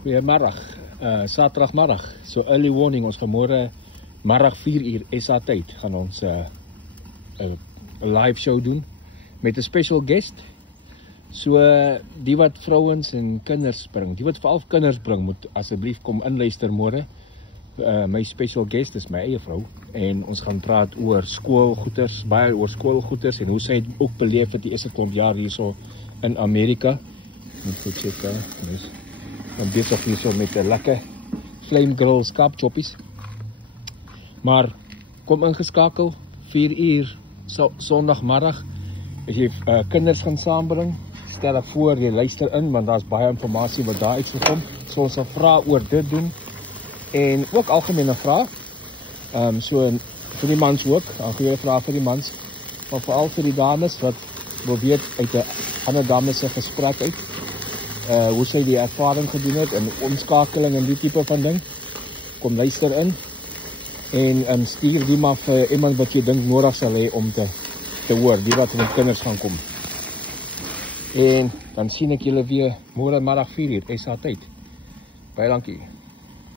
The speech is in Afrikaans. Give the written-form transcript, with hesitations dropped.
Goeiemiddag, Saterdagmiddag, so early warning, ons gaan môre middag 4 uur SA tyd gaan ons 'n live show doen met 'n special guest. So die wat vrouens en kinders bring, die wat veral kinders bring, moet asseblief kom inluister môre. My special guest is my eie vrou en ons gaan praat oor skoolgoeders, baie oor skoolgoeders en hoe sy het ook beleef het die eerste klomp jaar hierso in Amerika. Moet goed check, dan besig hierso met 'n lekker flame grill skaapchoppies. Maar kom ingeskakel 4 uur Sondagmiddag. As jy kinders gaan saambring, stel voor jy luister in want daar's baie inligting wat daar uitgekom. So ons sal vra oor dit doen en ook algemene vrae. So vir die mans ook, algemene vrae vir die mans, maar veral vir die dames wat wil weet uit 'n ander dames se gesprek uit. Hoe sy die ervaring gedoen het en omskakeling en die tipe van ding. Kom luister in en stuur die maar vir iemand wat jy dink nodig sal hê om te hoor, die wat met kinders gaan kom. En dan sien ek julle weer môre middag 4 uur SA tyd. Baie dankie.